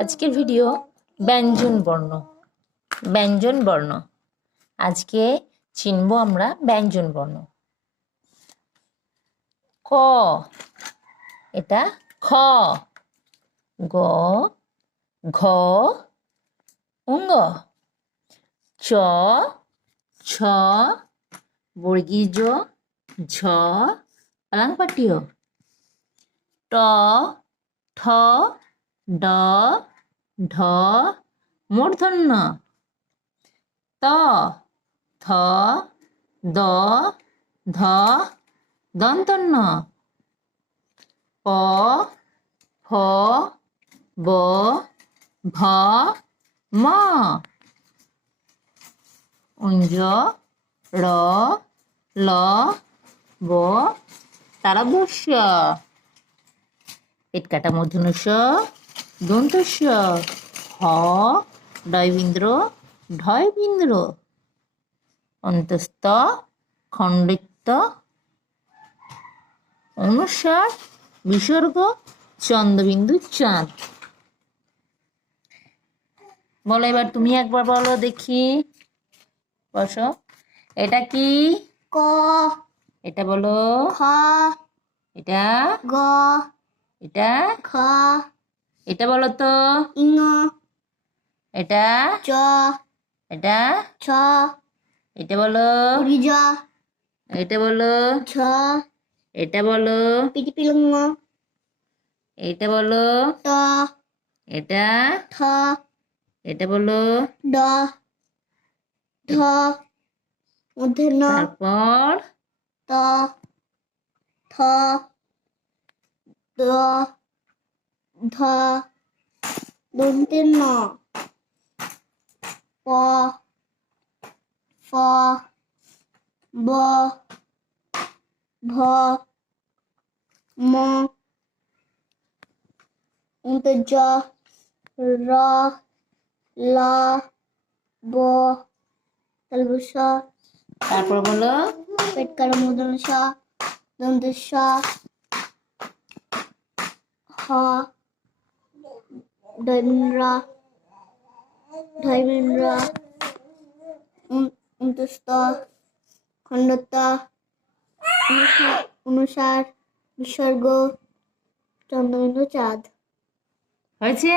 আজকের ভিডিও ব্যঞ্জন বর্ণ। ব্যঞ্জন বর্ণ আজকে চিনব আমরা ব্যঞ্জন বর্ণ। ক, এটা খ, গ, ঘ, উঙ্গ, চ, ছ, বর্গীজ, ঝ, আলাংপাটীয়, ট, ঠ, ড, ঢ, মূর্ধন্য, ত, থ, দ, ধ, দন্তন্য, প, ফ, ব, ভ, ম, উঞ্জ, র, ল, ব, তালব্য, পেটকাটা মূর্ধন্য ষ, দন্তস্য, হ, ডয়বিন্দ্র, ঢয়বিন্দ্র, অন্তস্থ, খণ্ডিত, অনুস্বার, বিসর্গ, চন্দ্রবিন্দু, চাঁদ। বলো এবার তুমি একবার বলো দেখি। বসো। এটা কি? ক, এটা বলো। খ, এটা গ, এটা খ, এটা বলো তো। ইঙ, এটা চ, এটা ছ, এটা বলো। বর্গীজ, এটা বলো। ঝ, এটা বলো। পিটিপিলঙ্গ, এটা বলো। ট, এটা ঠ, এটা বলো। ড, ঢ, মূর্ধন্য, তারপর ত, থ, দ, ধ, দন্তের ন, প, ফ, ব, ভ, ম, জ, র, ল, ব, তালব্য, তারপর বলো। পেটকাটা মূর্ধন্য ষ, দন্তস্ব, হ, ডয়বিন্দ্র, ঢয়বিন্দ্র, অন্তস্থ, খণ্ডিত, অনুস্বার, বিসর্গ, চন্দ্রবিন্দু, চাঁদ। হয়েছে?